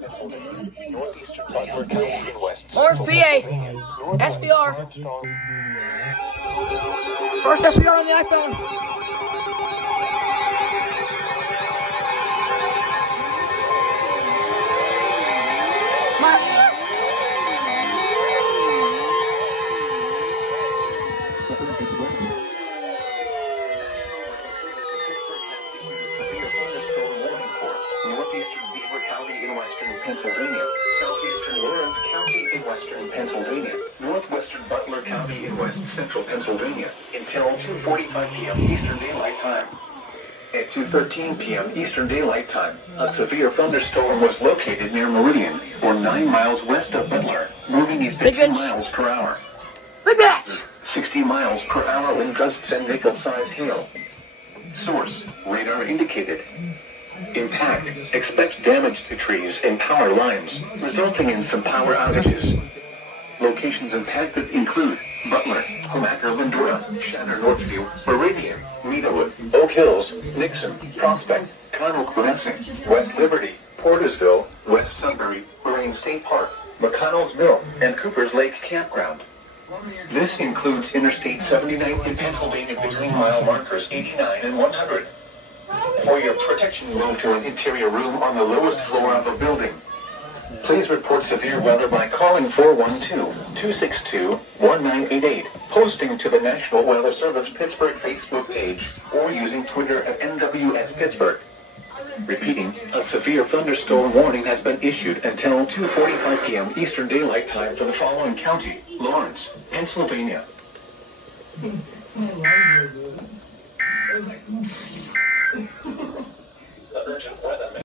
Northeastern Butler County in West. Lawrence, PA. SVR. First SVR on the iPhone. Northeastern Beaver County in western Pennsylvania, southeastern Lawrence County in western Pennsylvania, northwestern Butler County in west central Pennsylvania, until 2:45 p.m. Eastern Daylight Time. At 2:13 p.m. Eastern Daylight Time, a severe thunderstorm was located near Meridian, or 9 miles west of Butler, moving at 50 miles per hour. 60 miles per hour wind gusts and nickel-sized hail. Source, radar indicated. Impact, expect damage to trees and power lines, resulting in some power outages. Locations impacted include Butler, Homaker, Lindora, Shanner, Northview, Meridian, Meadowood, Oak Hills, Nixon, Prospect, Conroe-Quincy, West Liberty, Portersville, West Sudbury, Marine State Park, McConnellsville, and Cooper's Lake Campground. This includes Interstate 79 in Pennsylvania between mile markers 89 and 100. For your protection, move to an interior room on the lowest floor of a building. Please report severe weather by calling 412-262-1988, posting to the National Weather Service Pittsburgh Facebook page, or using Twitter at NWS Pittsburgh. Repeating, a severe thunderstorm warning has been issued until 2:45 p.m. Eastern Daylight Time for the following county: Lawrence, Pennsylvania. Urgent weather.